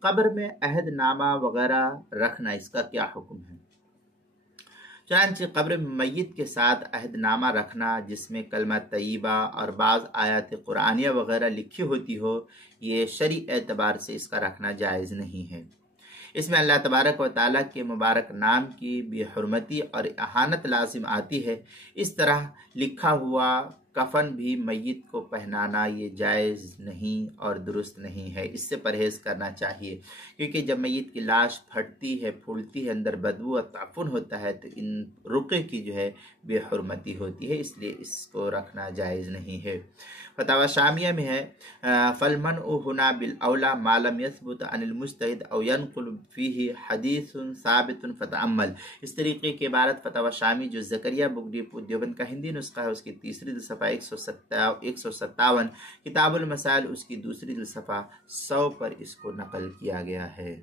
قبر میں عہد نامہ وغیرہ رکھنا، اس کا کیا حکم ہے؟ چنانچہ قبر میت کے ساتھ عہد نامہ رکھنا جس میں کلمہ طیبہ اور بعض آیات قرآنیہ وغیرہ لکھی ہوتی ہو، یہ شرعی اعتبار سے اس کا رکھنا جائز نہیں ہے۔ اس میں اللہ تبارک و تعالیٰ کے مبارک نام کی بے حرمتی اور اہانت لازم آتی ہے۔ اس طرح لکھا ہوا کفن بھی میت کو پہنانا یہ جائز نہیں اور درست نہیں ہے، اس سے پرہیز کرنا چاہیے، کیونکہ جب میت کی لاش پھٹتی ہے، پھولتی ہے، اندر بدبو اور تعفن ہوتا ہے تو ان رقعے کی بے حرمتی ہوتی ہے، اس لیے اس کو رکھنا جائز نہیں ہے۔ فتاوی شامیہ میں ہے فالمنع هنا بالاولا ما لم يثبت عن المجتہد او ينقل فيه حدیث ثابت فتأمل۔ اس طریقے کی عبارت فتاوی شامی جو زکریا بگٹی دیوبند کا ہندی نسخہ ہے، اس کی تیسری صفحہ 157، کتاب المسائل اس کی دوسری صفحہ 100 پر اس کو نقل کیا گیا ہے۔